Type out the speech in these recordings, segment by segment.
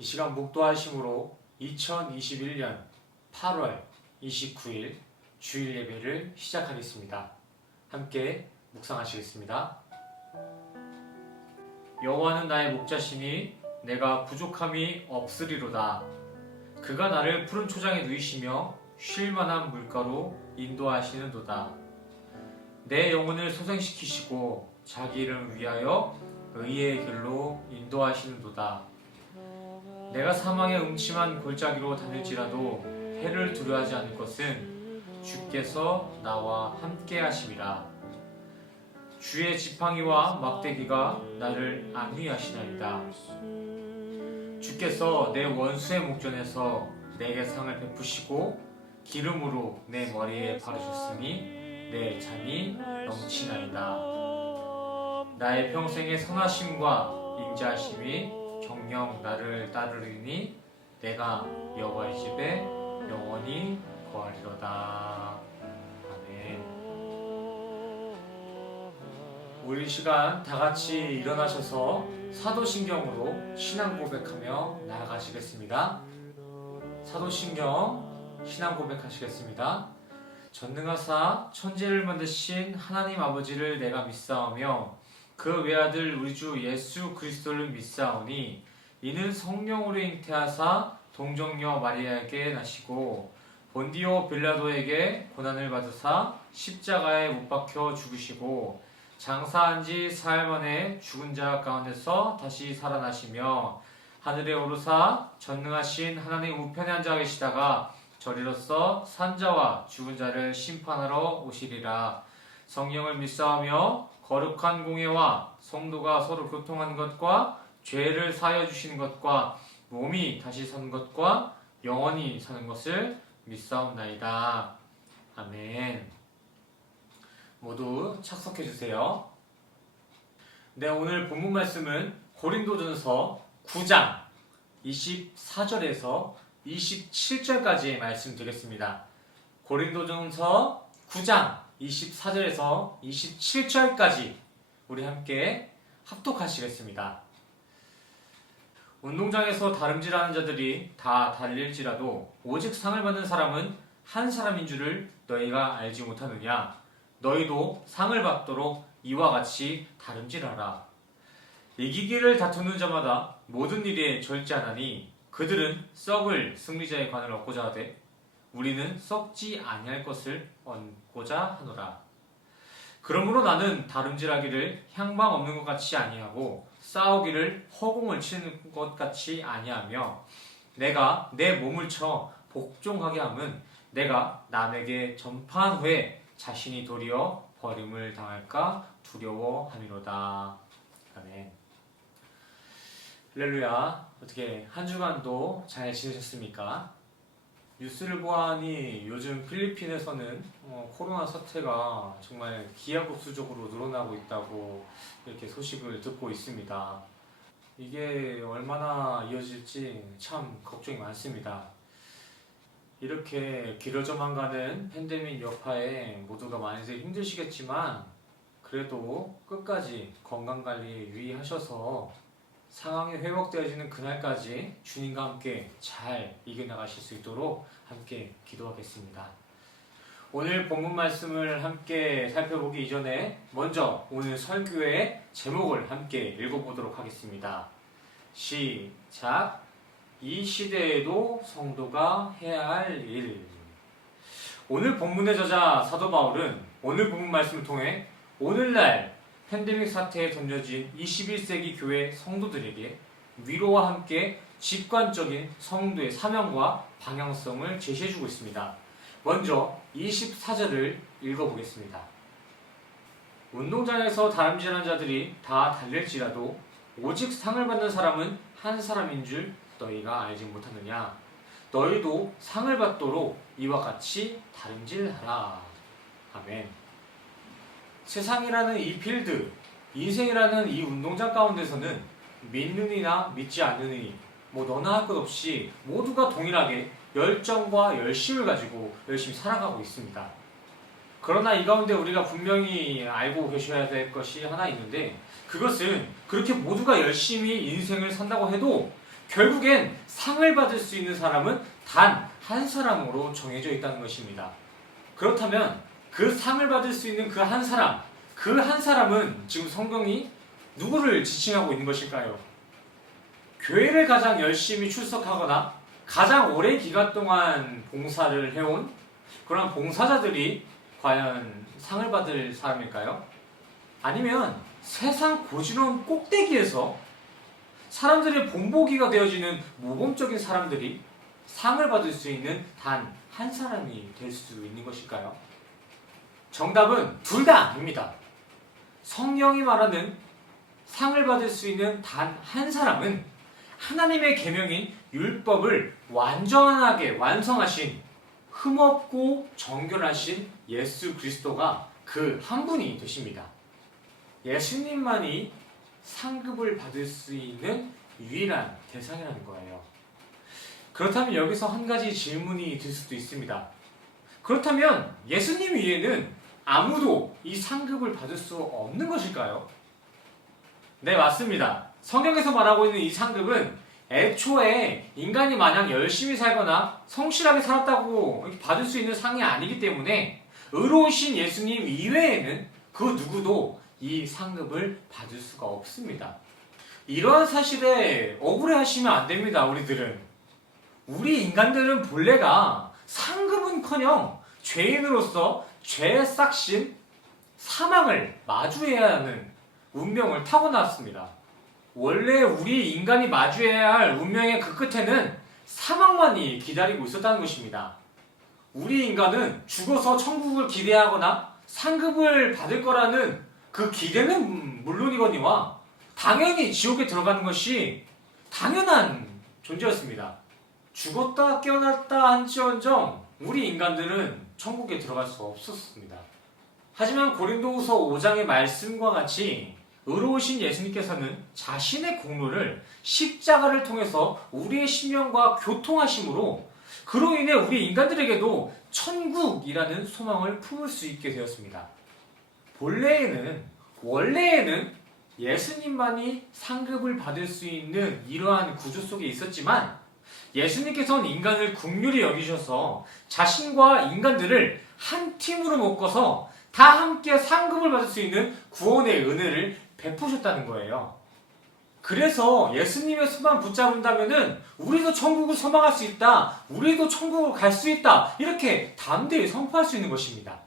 이 시간 묵도하심으로 2021년 8월 29일 주일 예배를 시작하겠습니다. 함께 묵상하시겠습니다. 여호와는 나의 목자시니 내가 부족함이 없으리로다. 그가 나를 푸른 초장에 누이시며 쉴만한 물가로 인도하시는도다. 내 영혼을 소생시키시고 자기 이름을 위하여 의의 길로 인도하시는도다. 내가 사망의 음침한 골짜기로 다닐지라도 해를 두려워하지 않을 것은 주께서 나와 함께 하심이라. 주의 지팡이와 막대기가 나를 안위하시나이다. 주께서 내 원수의 목전에서 내게 상을 베푸시고 기름으로 내 머리에 바르셨으니 내 잔이 넘치나이다. 나의 평생의 선하심과 인자하심이 정녕 나를 따르리니 내가 여호와의 집에 영원히 거하리로다. 아멘. 우리 시간 다 같이 일어나셔서 사도신경으로 신앙 고백하며 나아가시겠습니다. 사도신경 신앙 고백하시겠습니다. 전능하사 천지를 만드신 하나님 아버지를 내가 믿사오며 그 외아들 우리 주 예수 그리스도를 믿사오니 이는 성령으로 잉태하사 동정녀 마리아에게 나시고 본디오 빌라도에게 고난을 받으사 십자가에 못 박혀 죽으시고 장사한 지 사흘 만에 죽은 자 가운데서 다시 살아나시며 하늘에 오르사 전능하신 하나님 우편에 앉아 계시다가 저리로서 산자와 죽은 자를 심판하러 오시리라. 성령을 믿사오며 거룩한 공예와 성도가 서로 교통하는 것과 죄를 사하여 주시는 것과 몸이 다시 사는 것과 영원히 사는 것을 믿사옵나이다. 아멘. 모두 착석해 주세요. 네, 오늘 본문 말씀은 고린도전서 9장 24절에서 27절까지의 말씀 드리겠습니다. 고린도전서 9장 24절에서 27절까지 우리 함께 합독하시겠습니다. 운동장에서 다름질하는 자들이 다 달릴지라도 오직 상을 받는 사람은 한 사람인 줄을 너희가 알지 못하느냐? 너희도 상을 받도록 이와 같이 다름질하라. 이기기를 다투는 자마다 모든 일에 절제하나니 그들은 썩을 승리자의 관을 얻고자 하되 우리는 썩지 아니할 것을 얻고자 하노라. 그러므로 나는 다름질하기를 향방 없는 것 같이 아니하고 싸우기를 허공을 치는 것 같이 아니하며 내가 내 몸을 쳐 복종하게 함은 내가 남에게 전파한 후에 자신이 도리어 버림을 당할까 두려워함이로다. 아멘. 할렐루야. 어떻게 한 주간도 잘 지내셨습니까? 뉴스를 보아하니 요즘 필리핀에서는 코로나 사태가 정말 기하급수적으로 늘어나고 있다고 이렇게 소식을 듣고 있습니다. 이게 얼마나 이어질지 참 걱정이 많습니다. 이렇게 길어져만 가는 팬데믹 여파에 모두가 많이들 힘드시겠지만 그래도 끝까지 건강관리에 유의하셔서 상황이 회복되어지는 그날까지 주님과 함께 잘 이겨나가실 수 있도록 함께 기도하겠습니다. 오늘 본문 말씀을 함께 살펴보기 이전에 먼저 오늘 설교의 제목을 함께 읽어보도록 하겠습니다. 시작! 이 시대에도 성도가 해야 할 일. 오늘 본문의 저자 사도 바울은 오늘 본문 말씀을 통해 오늘날 팬데믹 사태에 던져진 21세기 교회 성도들에게 위로와 함께 직관적인 성도의 사명과 방향성을 제시해주고 있습니다. 먼저 24절을 읽어보겠습니다. 운동장에서 다름질하는 자들이 다 달릴지라도 오직 상을 받는 사람은 한 사람인 줄 너희가 알지 못하느냐? 너희도 상을 받도록 이와 같이 다름질하라. 아멘. 세상이라는 이 필드, 인생이라는 이 운동장 가운데서는 믿는 이나 믿지 않는 이, 너나 할 것 없이 모두가 동일하게 열정과 열심을 가지고 열심히 살아가고 있습니다. 그러나 이 가운데 우리가 분명히 알고 계셔야 될 것이 하나 있는데 그것은 그렇게 모두가 열심히 인생을 산다고 해도 결국엔 상을 받을 수 있는 사람은 단 한 사람으로 정해져 있다는 것입니다. 그렇다면 그 상을 받을 수 있는 그 한 사람, 그 한 사람은 지금 성경이 누구를 지칭하고 있는 것일까요? 교회를 가장 열심히 출석하거나 가장 오랜 기간 동안 봉사를 해온 그런 봉사자들이 과연 상을 받을 사람일까요? 아니면 세상 고지러운 꼭대기에서 사람들의 본보기가 되어지는 모범적인 사람들이 상을 받을 수 있는 단 한 사람이 될 수 있는 것일까요? 정답은 둘 다 아닙니다. 성경이 말하는 상을 받을 수 있는 단 한 사람은 하나님의 계명인 율법을 완전하게 완성하신 흠없고 정결하신 예수 그리스도가 그 한 분이 되십니다. 예수님만이 상급을 받을 수 있는 유일한 대상이라는 거예요. 그렇다면 여기서 한 가지 질문이 들 수도 있습니다. 그렇다면 예수님 외에는 아무도 이 상급을 받을 수 없는 것일까요? 네, 맞습니다. 성경에서 말하고 있는 이 상급은 애초에 인간이 마냥 열심히 살거나 성실하게 살았다고 받을 수 있는 상이 아니기 때문에 의로우신 예수님 이외에는 그 누구도 이 상급을 받을 수가 없습니다. 이러한 사실에 억울해하시면 안 됩니다. 우리 인간들은 본래가 상급은커녕 죄인으로서 죄에 싹신 사망을 마주해야 하는 운명을 타고났습니다. 원래 우리 인간이 마주해야 할 운명의 그 끝에는 사망만이 기다리고 있었다는 것입니다. 우리 인간은 죽어서 천국을 기대하거나 상급을 받을 거라는 그 기대는 물론이거니와 당연히 지옥에 들어가는 것이 당연한 존재였습니다. 죽었다 깨어났다 한지언정 우리 인간들은 천국에 들어갈 수 없었습니다. 하지만 고린도후서 5장의 말씀과 같이 의로우신 예수님께서는 자신의 공로를 십자가를 통해서 우리의 심령과 교통하심으로 그로 인해 우리 인간들에게도 천국이라는 소망을 품을 수 있게 되었습니다. 원래에는 예수님만이 상급을 받을 수 있는 이러한 구조 속에 있었지만 예수님께서는 인간을 긍휼히 여기셔서 자신과 인간들을 한 팀으로 묶어서 다 함께 상급을 받을 수 있는 구원의 은혜를 베푸셨다는 거예요. 그래서 예수님의 손만 붙잡는다면은 우리도 천국을 소망할 수 있다. 우리도 천국을 갈 수 있다. 이렇게 담대히 선포할 수 있는 것입니다.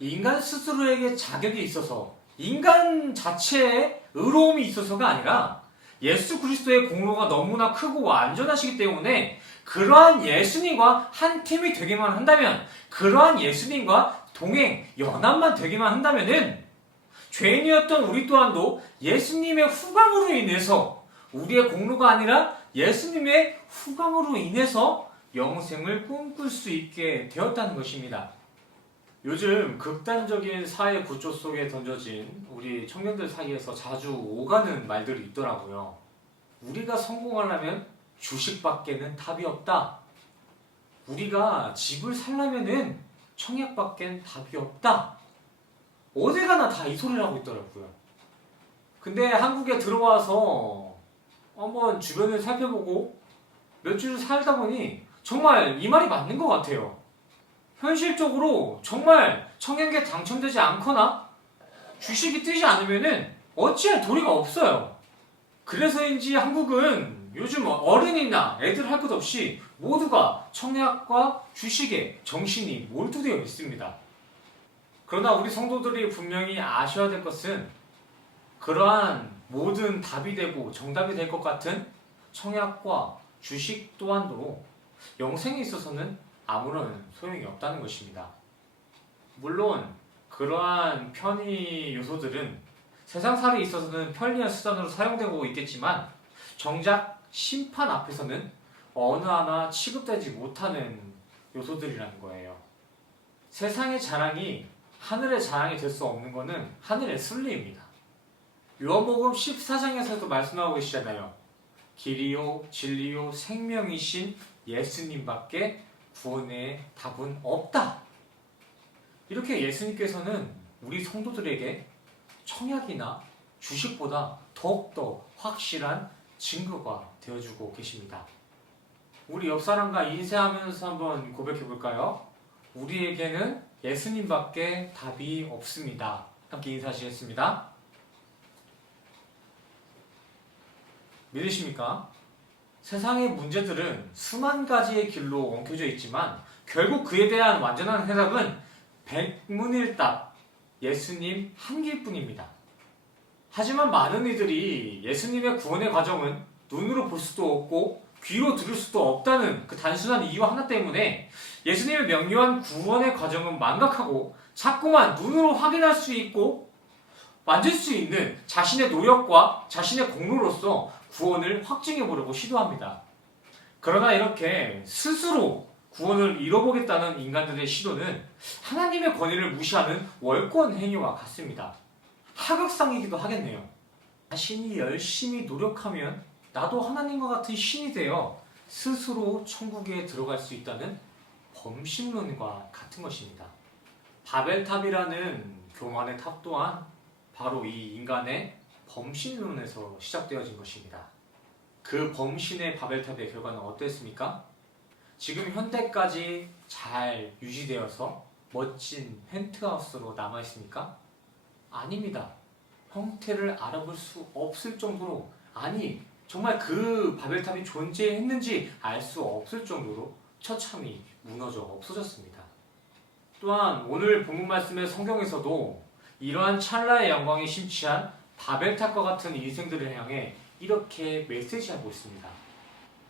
인간 스스로에게 자격이 있어서 인간 자체에 의로움이 있어서가 아니라 예수 그리스도의 공로가 너무나 크고 완전하시기 때문에 그러한 예수님과 한 팀이 되기만 한다면 그러한 예수님과 동행, 연합만 되기만 한다면은 죄인이었던 우리 또한도 예수님의 후광으로 인해서 우리의 공로가 아니라 예수님의 후광으로 인해서 영생을 꿈꿀 수 있게 되었다는 것입니다. 요즘 극단적인 사회 구조 속에 던져진 우리 청년들 사이에서 자주 오가는 말들이 있더라고요. 우리가 성공하려면 주식밖에는 답이 없다. 우리가 집을 살려면은 청약밖엔 답이 없다. 어디 가나 다 이 소리를 하고 있더라고요. 근데 한국에 들어와서 한번 주변을 살펴보고 몇 주를 살다 보니 정말 이 말이 맞는 것 같아요. 현실적으로 정말 청약에 당첨되지 않거나 주식이 뜨지 않으면은 어찌할 도리가 없어요. 그래서인지 한국은 요즘 어른이나 애들 할 것 없이 모두가 청약과 주식에 정신이 몰두되어 있습니다. 그러나 우리 성도들이 분명히 아셔야 될 것은 그러한 모든 답이 되고 정답이 될 것 같은 청약과 주식 또한도 영생에 있어서는 아무런 소용이 없다는 것입니다. 물론 그러한 편의 요소들은 세상살이에 있어서는 편리한 수단으로 사용되고 있겠지만 정작 심판 앞에서는 어느 하나 취급되지 못하는 요소들이라는 거예요. 세상의 자랑이 하늘의 자랑이 될 수 없는 것은 하늘의 순리입니다. 요한복음 14장에서도 말씀하고 계시잖아요. 길이요 진리요 생명이신 예수님밖에 구원의 답은 없다. 이렇게 예수님께서는 우리 성도들에게 청약이나 주식보다 더욱더 확실한 증거가 되어주고 계십니다. 우리 옆 사람과 인사하면서 한번 고백해 볼까요? 우리에게는 예수님밖에 답이 없습니다. 함께 인사하시겠습니다. 믿으십니까? 세상의 문제들은 수만 가지의 길로 엉켜져 있지만 결국 그에 대한 완전한 해답은 백문일답 예수님 한 길뿐입니다. 하지만 많은 이들이 예수님의 구원의 과정은 눈으로 볼 수도 없고 귀로 들을 수도 없다는 그 단순한 이유 하나 때문에 예수님의 명료한 구원의 과정은 망각하고 자꾸만 눈으로 확인할 수 있고 만질 수 있는 자신의 노력과 자신의 공로로서 구원을 확증해 보려고 시도합니다. 그러나 이렇게 스스로 구원을 이뤄보겠다는 인간들의 시도는 하나님의 권위를 무시하는 월권 행위와 같습니다. 하극상이기도 하겠네요. 자신이 열심히 노력하면 나도 하나님과 같은 신이 되어 스스로 천국에 들어갈 수 있다는 범신론과 같은 것입니다. 바벨탑이라는 교만의 탑 또한 바로 이 인간의 범신론에서 시작되어진 것입니다. 그 범신의 바벨탑의 결과는 어땠습니까? 지금 현대까지 잘 유지되어서 멋진 펜트하우스로 남아있습니까? 아닙니다. 형태를 알아볼 수 없을 정도로, 아니 정말 그 바벨탑이 존재했는지 알 수 없을 정도로 처참히 무너져 없어졌습니다. 또한 오늘 본문 말씀의 성경에서도 이러한 찰나의 영광이 심취한 바벨탑과 같은 인생들을 향해 이렇게 메시지하고 있습니다.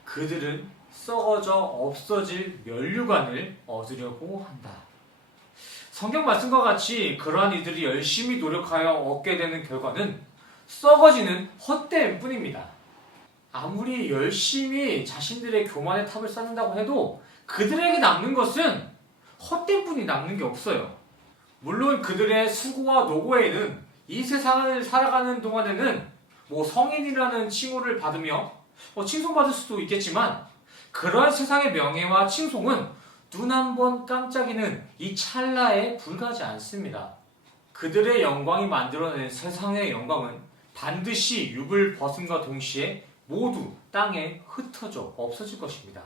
그들은 썩어져 없어질 면류관을 얻으려고 한다. 성경 말씀과 같이 그러한 이들이 열심히 노력하여 얻게 되는 결과는 썩어지는 헛됨 뿐입니다. 아무리 열심히 자신들의 교만의 탑을 쌓는다고 해도 그들에게 남는 것은 헛됨뿐이 남는 게 없어요. 물론 그들의 수고와 노고에는 이 세상을 살아가는 동안에는 성인이라는 칭호를 받으며 칭송받을 수도 있겠지만 그러한 세상의 명예와 칭송은 눈 한 번 깜짝이는 이 찰나에 불과하지 않습니다. 그들의 영광이 만들어낸 세상의 영광은 반드시 육을 벗음과 동시에 모두 땅에 흩어져 없어질 것입니다.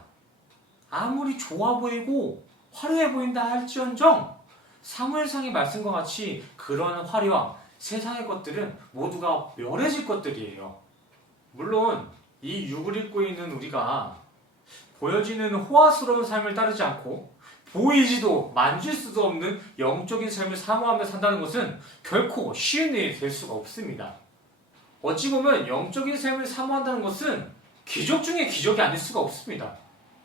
아무리 좋아 보이고 화려해 보인다 할지언정 사무엘상의 말씀과 같이 그러한 화려함, 세상의 것들은 모두가 멸해질 것들이에요. 물론 이 육을 입고 있는 우리가 보여지는 호화스러운 삶을 따르지 않고 보이지도 만질 수도 없는 영적인 삶을 사모하며 산다는 것은 결코 쉬운 일이 될 수가 없습니다. 어찌 보면 영적인 삶을 사모한다는 것은 기적 중에 기적이 아닐 수가 없습니다.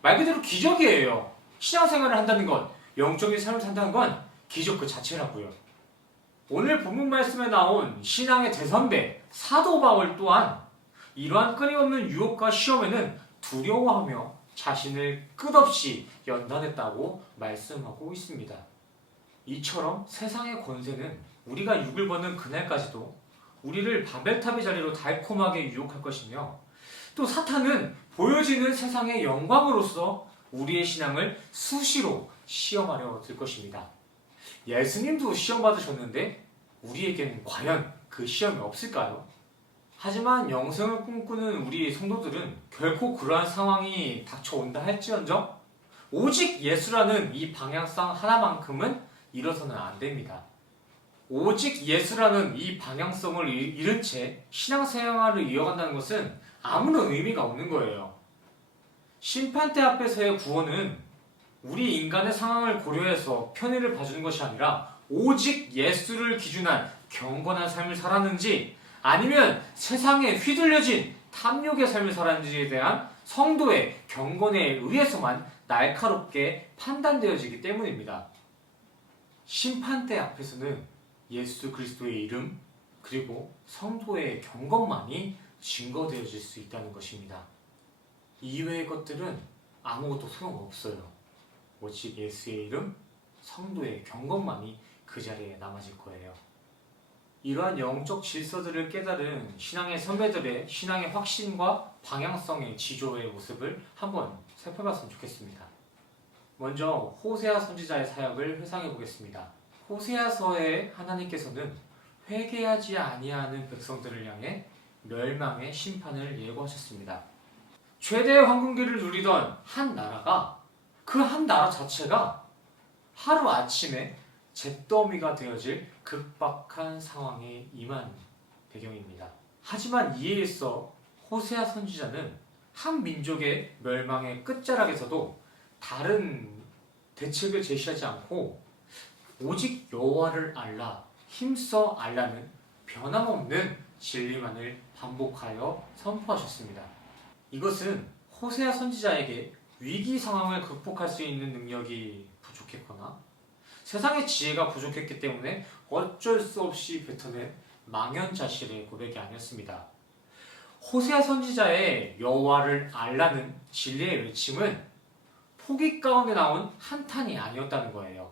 말 그대로 기적이에요. 신앙생활을 한다는 것, 영적인 삶을 산다는 건 기적 그 자체라고요. 오늘 본문 말씀에 나온 신앙의 대선배 사도 바울 또한 이러한 끊임없는 유혹과 시험에는 두려워하며 자신을 끝없이 연단했다고 말씀하고 있습니다. 이처럼 세상의 권세는 우리가 육을 벗는 그날까지도 우리를 바벨탑의 자리로 달콤하게 유혹할 것이며 또 사탄은 보여지는 세상의 영광으로서 우리의 신앙을 수시로 시험하려 들 것입니다. 예수님도 시험 받으셨는데 우리에게는 과연 그 시험이 없을까요? 하지만 영생을 꿈꾸는 우리 성도들은 결코 그러한 상황이 닥쳐온다 할지언정 오직 예수라는 이 방향성 하나만큼은 잃어서는 안 됩니다. 오직 예수라는 이 방향성을 잃은 채 신앙생활을 이어간다는 것은 아무런 의미가 없는 거예요. 심판대 앞에서의 구원은 우리 인간의 상황을 고려해서 편의를 봐주는 것이 아니라 오직 예수를 기준한 경건한 삶을 살았는지 아니면 세상에 휘둘려진 탐욕의 삶을 살았는지에 대한 성도의 경건에 의해서만 날카롭게 판단되어지기 때문입니다. 심판대 앞에서는 예수 그리스도의 이름 그리고 성도의 경건만이 증거되어질 수 있다는 것입니다. 이외의 것들은 아무것도 소용없어요. 오직 예수의 이름, 성도의 경건만이 그 자리에 남아질 거예요. 이러한 영적 질서들을 깨달은 신앙의 선배들의 신앙의 확신과 방향성의 지조의 모습을 한번 살펴봤으면 좋겠습니다. 먼저 호세아 선지자의 사역을 회상해 보겠습니다. 호세아서에 하나님께서는 회개하지 아니하는 백성들을 향해 멸망의 심판을 예고하셨습니다. 최대의 황금기를 누리던 한 나라가 그 한 나라 자체가 하루아침에 잿더미가 되어질 극박한 상황에 임한 배경입니다. 하지만 이에 있어 호세아 선지자는 한 민족의 멸망의 끝자락에서도 다른 대책을 제시하지 않고 오직 여호와를 알라, 힘써 알라는 변함없는 진리만을 반복하여 선포하셨습니다. 이것은 호세아 선지자에게 위기 상황을 극복할 수 있는 능력이 부족했거나 세상의 지혜가 부족했기 때문에 어쩔 수 없이 뱉어낸 망연자실의 고백이 아니었습니다. 호세아 선지자의 여호와를 알라는 진리의 외침은 포기 가운데 나온 한탄이 아니었다는 거예요.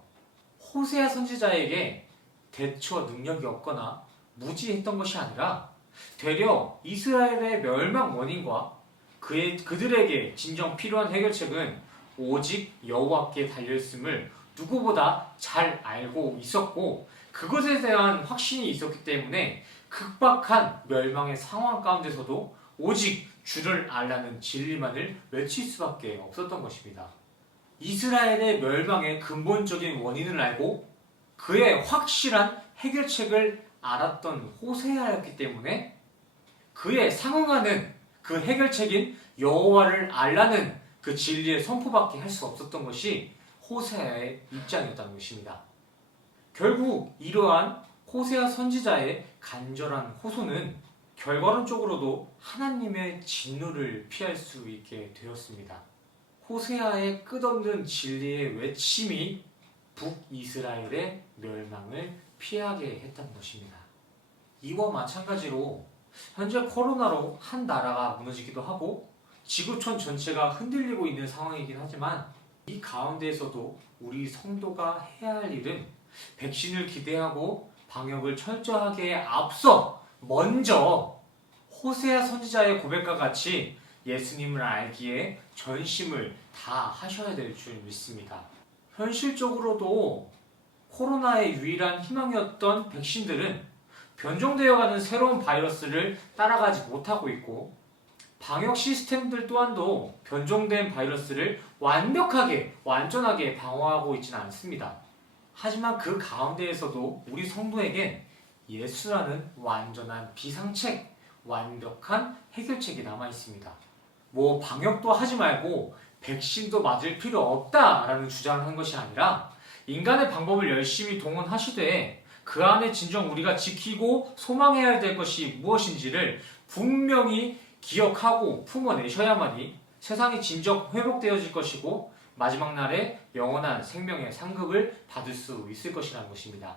호세아 선지자에게 대처 능력이 없거나 무지했던 것이 아니라 되려 이스라엘의 멸망 원인과 그들에게 진정 필요한 해결책은 오직 여호와께 달려있음을 누구보다 잘 알고 있었고 그것에 대한 확신이 있었기 때문에 극박한 멸망의 상황 가운데서도 오직 주를 알라는 진리만을 외칠 수밖에 없었던 것입니다. 이스라엘의 멸망의 근본적인 원인을 알고 그의 확실한 해결책을 알았던 호세아였기 때문에 그에 상응하는 그 해결책인 여호와를 알라는 그 진리의 선포밖에 할 수 없었던 것이 호세아의 입장이었다는 것입니다. 결국 이러한 호세아 선지자의 간절한 호소는 결과론적으로도 하나님의 진노를 피할 수 있게 되었습니다. 호세아의 끝없는 진리의 외침이 북이스라엘의 멸망을 피하게 했다는 것입니다. 이와 마찬가지로 현재 코로나로 한 나라가 무너지기도 하고 지구촌 전체가 흔들리고 있는 상황이긴 하지만 이 가운데에서도 우리 성도가 해야 할 일은 백신을 기대하고 방역을 철저하게 앞서 먼저 호세아 선지자의 고백과 같이 예수님을 알기에 전심을 다하셔야 될 줄 믿습니다. 현실적으로도 코로나의 유일한 희망이었던 백신들은 변종되어가는 새로운 바이러스를 따라가지 못하고 있고 방역 시스템들 또한도 변종된 바이러스를 완전하게 방어하고 있지는 않습니다. 하지만 그 가운데에서도 우리 성도에겐 예수라는 완전한 비상책, 완벽한 해결책이 남아 있습니다. 방역도 하지 말고 백신도 맞을 필요 없다라는 주장을 한 것이 아니라 인간의 방법을 열심히 동원하시되 그 안에 진정 우리가 지키고 소망해야 될 것이 무엇인지를 분명히 기억하고 품어내셔야만이 세상이 진정 회복되어질 것이고 마지막 날에 영원한 생명의 상급을 받을 수 있을 것이라는 것입니다.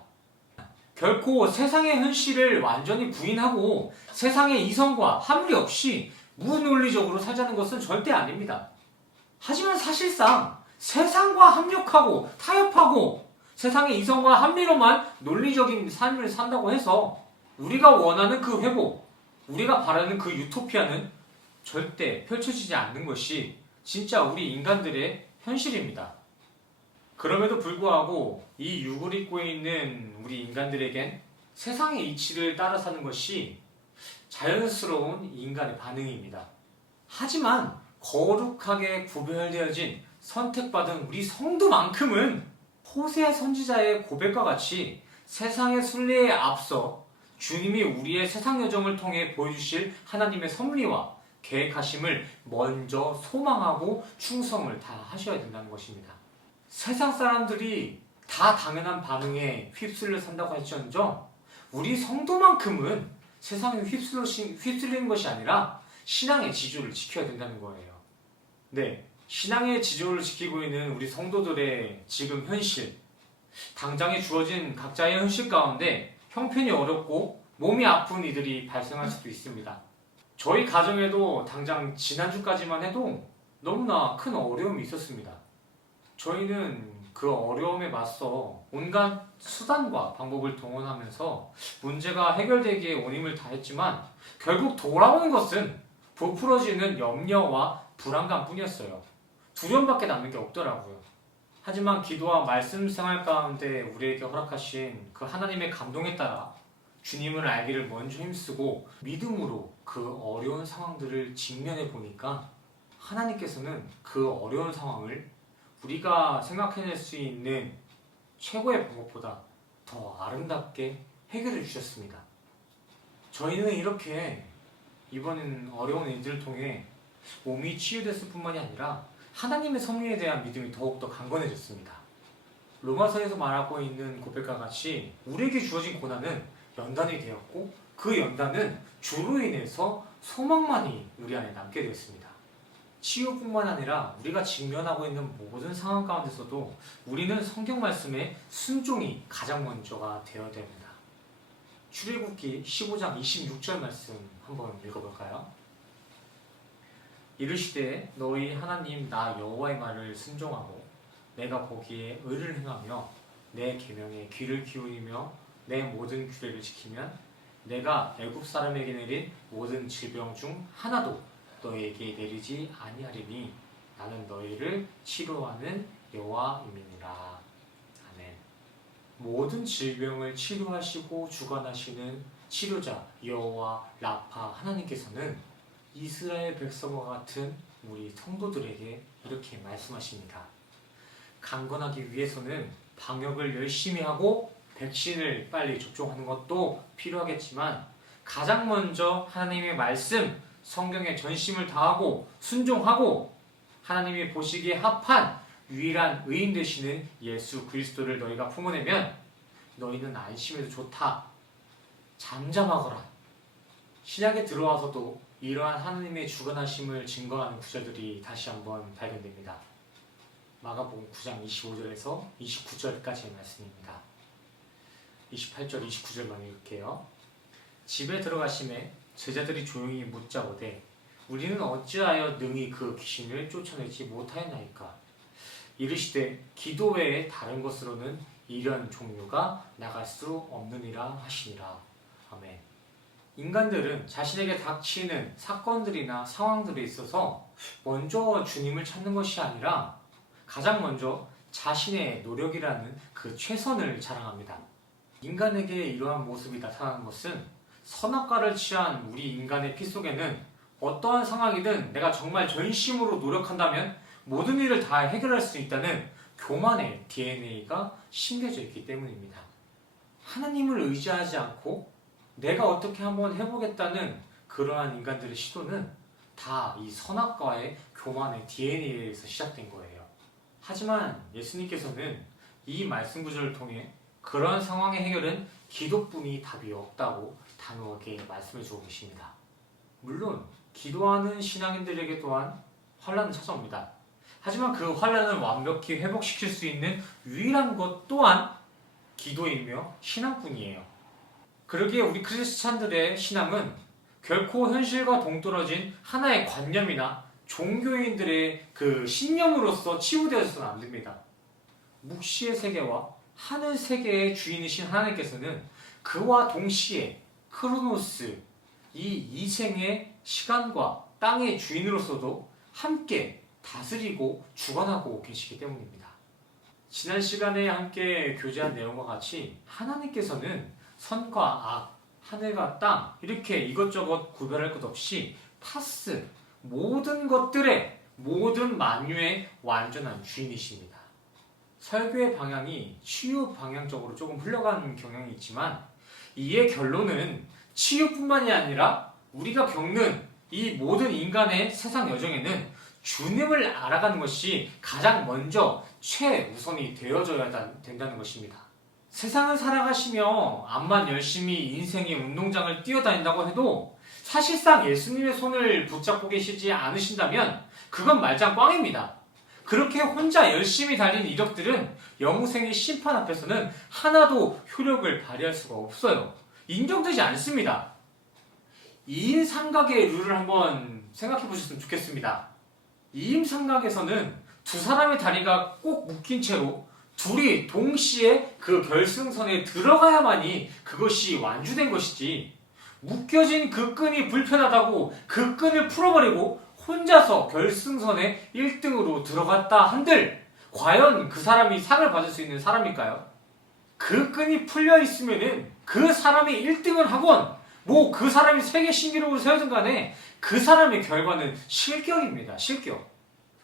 결코 세상의 현실을 완전히 부인하고 세상의 이성과 합리 없이 무논리적으로 살자는 것은 절대 아닙니다. 하지만 사실상 세상과 합력하고 타협하고 세상의 이성과 합리로만 논리적인 삶을 산다고 해서 우리가 원하는 그 회복, 우리가 바라는 그 유토피아는 절대 펼쳐지지 않는 것이 진짜 우리 인간들의 현실입니다. 그럼에도 불구하고 이 육을 입고 있는 우리 인간들에겐 세상의 이치를 따라 사는 것이 자연스러운 인간의 반응입니다. 하지만 거룩하게 구별되어진 선택받은 우리 성도만큼은 호세아 선지자의 고백과 같이 세상의 순리에 앞서 주님이 우리의 세상 여정을 통해 보여주실 하나님의 섭리와 계획하심을 먼저 소망하고 충성을 다하셔야 된다는 것입니다. 세상 사람들이 다 당연한 반응에 휩쓸려 산다고 할지언정 우리 성도만큼은 세상에 휩쓸리는 것이 아니라 신앙의 지조를 지켜야 된다는 거예요. 네, 신앙의 지조를 지키고 있는 우리 성도들의 지금 현실, 당장에 주어진 각자의 현실 가운데 형편이 어렵고 몸이 아픈 이들이 발생할 수도 있습니다. 저희 가정에도 당장 지난주까지만 해도 너무나 큰 어려움이 있었습니다. 저희는 그 어려움에 맞서 온갖 수단과 방법을 동원하면서 문제가 해결되기에 온 힘을 다했지만 결국 돌아오는 것은 부풀어지는 염려와 불안감뿐이었어요. 두려움밖에 남는 게 없더라고요. 하지만 기도와 말씀 생활 가운데 우리에게 허락하신 그 하나님의 감동에 따라 주님을 알기를 먼저 힘쓰고 믿음으로 그 어려운 상황들을 직면해 보니까 하나님께서는 그 어려운 상황을 우리가 생각해낼 수 있는 최고의 방법보다 더 아름답게 해결해 주셨습니다. 저희는 이렇게 이번 어려운 일들을 통해 몸이 치유됐을 뿐만이 아니라 하나님의 섭리에 대한 믿음이 더욱더 강건해졌습니다. 로마서에서 말하고 있는 고백과 같이 우리에게 주어진 고난은 연단이 되었고 그 연단은 주로 인해서 소망만이 우리 안에 남게 되었습니다. 치유뿐만 아니라 우리가 직면하고 있는 모든 상황 가운데서도 우리는 성경 말씀에 순종이 가장 먼저가 되어야 됩니다. 출애굽기 15장 26절 말씀 한번 읽어볼까요? 이르시되 너희 하나님 나 여호와의 말을 순종하고 내가 보기에 의를 행하며 내 계명에 귀를 기울이며 내 모든 규례를 지키면 내가 애굽 사람에게 내린 모든 질병 중 하나도 너희에게 내리지 아니하리니 나는 너희를 치료하는 여호와임이니라. 아멘. 모든 질병을 치료하시고 주관하시는 치료자 여호와 라파 하나님께서는 이스라엘 백성과 같은 우리 성도들에게 이렇게 말씀하십니다. 강건하기 위해서는 방역을 열심히 하고 백신을 빨리 접종하는 것도 필요하겠지만 가장 먼저 하나님의 말씀, 성경에 전심을 다하고 순종하고 하나님이 보시기에 합한 유일한 의인 되시는 예수 그리스도를 너희가 품어내면 너희는 안심해도 좋다. 잠잠하거라. 신약에 들어와서도 이러한 하나님의 주관하심을 증거하는 구절들이 다시 한번 발견됩니다. 마가복음 9장 25절에서 29절까지의 말씀입니다. 28절, 29절만 읽을게요. 집에 들어가심에 제자들이 조용히 묻자오되 우리는 어찌하여 능히 그 귀신을 쫓아내지 못하였나이까? 이르시되 기도 외에 다른 것으로는 이런 종류가 나갈 수 없느니라 하시니라. 아멘. 인간들은 자신에게 닥치는 사건들이나 상황들에 있어서 먼저 주님을 찾는 것이 아니라 가장 먼저 자신의 노력이라는 그 최선을 자랑합니다. 인간에게 이러한 모습이 나타나는 것은 선악과를 취한 우리 인간의 피 속에는 어떠한 상황이든 내가 정말 전심으로 노력한다면 모든 일을 다 해결할 수 있다는 교만의 DNA가 심겨져 있기 때문입니다. 하나님을 의지하지 않고 내가 어떻게 한번 해보겠다는 그러한 인간들의 시도는 다 이 선악과의 교만의 DNA에서 시작된 거예요. 하지만 예수님께서는 이 말씀 구절을 통해 그러한 상황의 해결은 기도뿐이 답이 없다고 단호하게 말씀해 주고 계십니다. 물론 기도하는 신앙인들에게 또한 환난은 찾아옵니다. 하지만 그 환난을 완벽히 회복시킬 수 있는 유일한 것 또한 기도이며 신앙뿐이에요. 그러기에 우리 크리스찬들의 신앙은 결코 현실과 동떨어진 하나의 관념이나 종교인들의 그 신념으로서 치부되어서는 안 됩니다. 묵시의 세계와 하늘 세계의 주인이신 하나님께서는 그와 동시에 크로노스, 이 이생의 시간과 땅의 주인으로서도 함께 다스리고 주관하고 계시기 때문입니다. 지난 시간에 함께 교제한 내용과 같이 하나님께서는 선과 악, 하늘과 땅 이렇게 이것저것 구별할 것 없이 파스, 모든 것들의 모든 만유의 완전한 주인이십니다. 설교의 방향이 치유 방향적으로 조금 흘러가는 경향이 있지만 이의 결론은 치유뿐만이 아니라 우리가 겪는 이 모든 인간의 세상 여정에는 주님을 알아가는 것이 가장 먼저 최우선이 되어져야 된다는 것입니다. 세상을 살아가시며 암만 열심히 인생의 운동장을 뛰어다닌다고 해도 사실상 예수님의 손을 붙잡고 계시지 않으신다면 그건 말짱 꽝입니다. 그렇게 혼자 열심히 달린 이력들은 영생의 심판 앞에서는 하나도 효력을 발휘할 수가 없어요. 인정되지 않습니다. 2인 삼각의 룰을 한번 생각해 보셨으면 좋겠습니다. 2인 삼각에서는 두 사람의 다리가 꼭 묶인 채로 둘이 동시에 그 결승선에 들어가야만이 그것이 완주된 것이지, 묶여진 그 끈이 불편하다고 그 끈을 풀어버리고 혼자서 결승선에 1등으로 들어갔다 한들 과연 그 사람이 상을 받을 수 있는 사람일까요? 그 끈이 풀려 있으면은 그 사람이 1등을 하건 뭐 그 사람이 세계 신기록을 세우든 간에 그 사람의 결과는 실격입니다. 실격.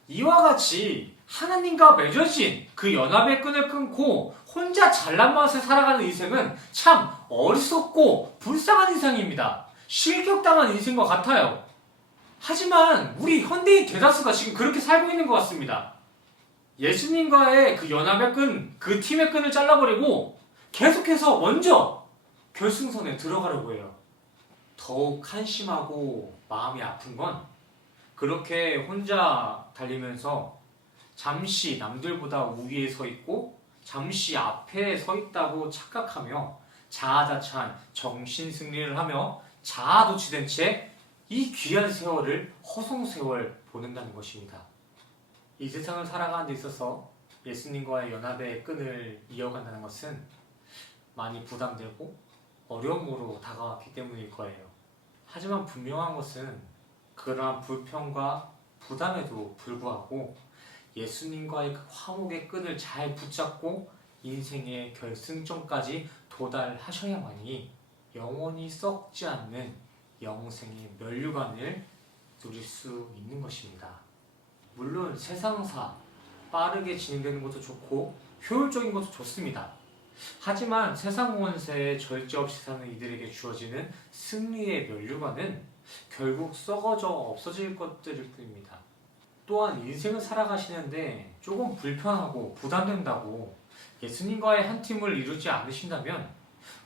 이와 같이 하나님과 맺어진 그 연합의 끈을 끊고 혼자 잘난 맛에 살아가는 인생은 참 어리석고 불쌍한 인생입니다. 실격당한 인생과 같아요. 하지만 우리 현대인 대다수가 지금 그렇게 살고 있는 것 같습니다. 예수님과의 그 연합의 끈, 그 팀의 끈을 잘라버리고 계속해서 먼저 결승선에 들어가려고 해요. 더욱 한심하고 마음이 아픈 건 그렇게 혼자 달리면서 잠시 남들보다 우위에 서 있고 잠시 앞에 서 있다고 착각하며 자아자찬 정신승리를 하며 자아도취된 채 이 귀한 세월을 허송세월 보낸다는 것입니다. 이 세상을 살아가는 데 있어서 예수님과의 연합의 끈을 이어간다는 것은 많이 부담되고 어려움으로 다가왔기 때문일 거예요. 하지만 분명한 것은 그러한 불평과 부담에도 불구하고 예수님과의 그 화목의 끈을 잘 붙잡고 인생의 결승점까지 도달하셔야만이 영원히 썩지 않는 영생의 면류관을 누릴 수 있는 것입니다. 물론 세상사 빠르게 진행되는 것도 좋고 효율적인 것도 좋습니다. 하지만 세상 원세에 절제 없이 사는 이들에게 주어지는 승리의 면류관은 결국 썩어져 없어질 것들일 뿐입니다. 또한 인생을 살아가시는데 조금 불편하고 부담된다고 예수님과의 한 팀을 이루지 않으신다면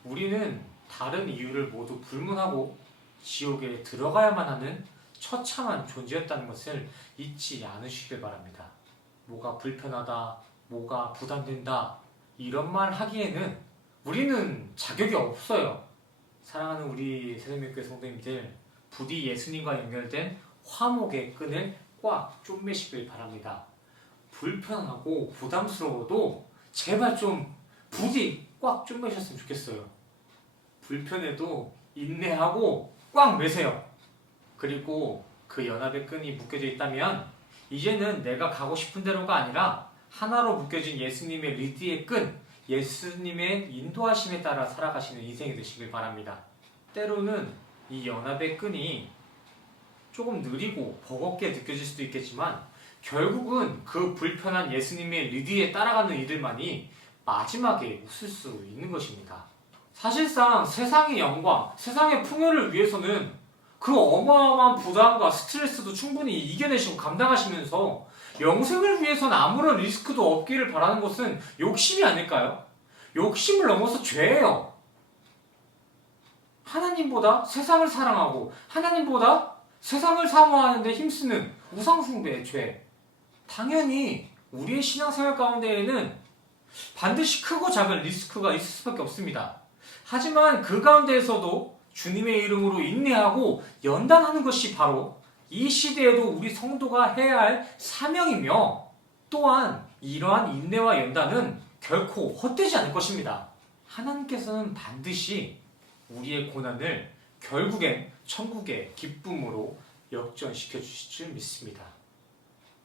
우리는 다른 이유를 모두 불문하고 지옥에 들어가야만 하는 처참한 존재였다는 것을 잊지 않으시길 바랍니다. 뭐가 불편하다, 뭐가 부담된다 이런 말 하기에는 우리는 자격이 없어요. 사랑하는 우리 새벽교회 성도님들, 부디 예수님과 연결된 화목의 끈을 꽉 쪼매시길 바랍니다. 불편하고 부담스러워도 제발 좀 부디 꽉 쪼매셨으면 좋겠어요. 불편해도 인내하고 꽉 매세요. 그리고 그 연합의 끈이 묶여져 있다면 이제는 내가 가고 싶은 대로가 아니라 하나로 묶여진 예수님의 리드의 끈, 예수님의 인도하심에 따라 살아가시는 인생이 되시길 바랍니다. 때로는 이 연합의 끈이 조금 느리고 버겁게 느껴질 수도 있겠지만 결국은 그 불편한 예수님의 리드에 따라가는 이들만이 마지막에 웃을 수 있는 것입니다. 사실상 세상의 영광, 세상의 풍요를 위해서는 그 어마어마한 부담과 스트레스도 충분히 이겨내시고 감당하시면서 영생을 위해서는 아무런 리스크도 없기를 바라는 것은 욕심이 아닐까요? 욕심을 넘어서 죄예요. 하나님보다 세상을 사랑하고 하나님보다 세상을 사모하는 데 힘쓰는 우상숭배의 죄. 당연히 우리의 신앙생활 가운데에는 반드시 크고 작은 리스크가 있을 수밖에 없습니다. 하지만 그 가운데에서도 주님의 이름으로 인내하고 연단하는 것이 바로 이 시대에도 우리 성도가 해야 할 사명이며 또한 이러한 인내와 연단은 결코 헛되지 않을 것입니다. 하나님께서는 반드시 우리의 고난을 결국엔 천국의 기쁨으로 역전시켜 주실 줄 믿습니다.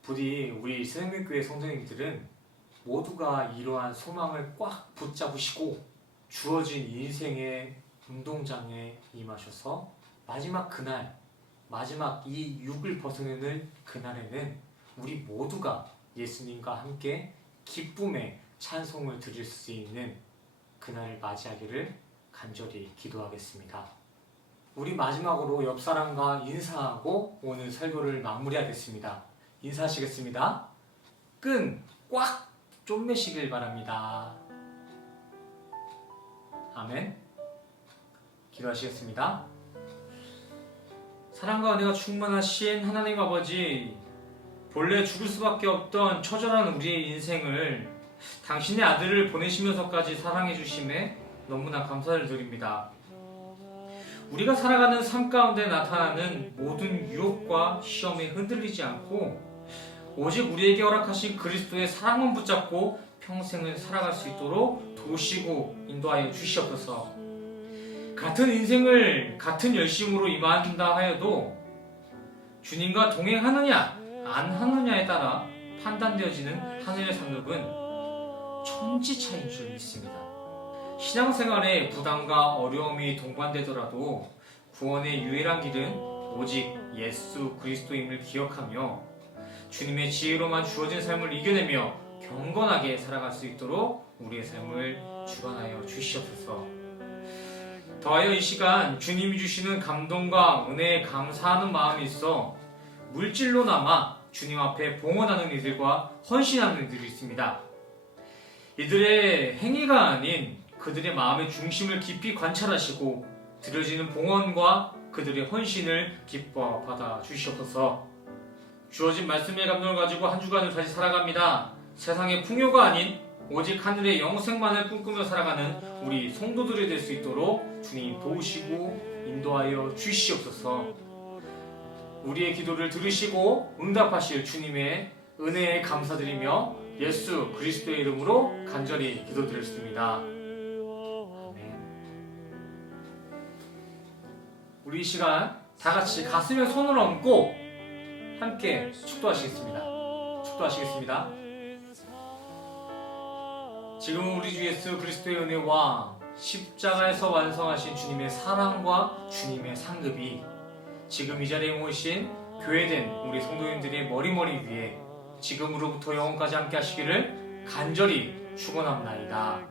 부디 우리 새생명교회 성도님들은 모두가 이러한 소망을 꽉 붙잡으시고 주어진 인생의 운동장에 임하셔서 마지막 그날, 마지막 이 육을 벗어내는 그날에는 우리 모두가 예수님과 함께 기쁨의 찬송을 드릴 수 있는 그날을 맞이하기를 간절히 기도하겠습니다. 우리 마지막으로 옆 사람과 인사하고 오늘 설교를 마무리하겠습니다. 인사하시겠습니다. 끈 꽉 쪼매시길 바랍니다. 아멘. 기도하시겠습니다. 사랑과 은혜가 충만하신 하나님 아버지, 본래 죽을 수밖에 없던 처절한 우리의 인생을 당신의 아들을 보내시면서까지 사랑해 주심에 너무나 감사를 드립니다. 우리가 살아가는 삶 가운데 나타나는 모든 유혹과 시험에 흔들리지 않고 오직 우리에게 허락하신 그리스도의 사랑만 붙잡고 평생을 살아갈 수 있도록 도우시고 인도하여 주시옵소서. 같은 인생을 같은 열심으로 임한다 하여도 주님과 동행하느냐 안 하느냐에 따라 판단되어지는 하늘의 상급은 천지 차이인 줄 믿습니다. 신앙생활에 부담과 어려움이 동반되더라도 구원의 유일한 길은 오직 예수 그리스도임을 기억하며 주님의 지혜로만 주어진 삶을 이겨내며 경건하게 살아갈 수 있도록 우리의 삶을 주관하여 주시옵소서. 더하여 이 시간 주님이 주시는 감동과 은혜에 감사하는 마음이 있어 물질로나마 주님 앞에 봉헌하는 이들과 헌신하는 이들이 있습니다. 이들의 행위가 아닌 그들의 마음의 중심을 깊이 관찰하시고 드려지는 봉헌과 그들의 헌신을 기뻐 받아 주시옵소서. 주어진 말씀의 감동을 가지고 한 주간을 다시 살아갑니다. 세상의 풍요가 아닌 오직 하늘의 영생만을 꿈꾸며 살아가는 우리 성도들이 될 수 있도록 주님 도우시고 인도하여 주시옵소서. 우리의 기도를 들으시고 응답하실 주님의 은혜에 감사드리며 예수 그리스도의 이름으로 간절히 기도드렸습니다. 아멘. 우리 이 시간 다 같이 가슴에 손을 얹고 함께 축도하시겠습니다. 축도하시겠습니다. 지금 우리 주 예수 그리스도의 은혜와 십자가에서 완성하신 주님의 사랑과 주님의 상급이 지금 이 자리에 모이신 교회된 우리 성도님들의 머리머리 위에 지금으로부터 영원까지 함께 하시기를 간절히 축원합나이다.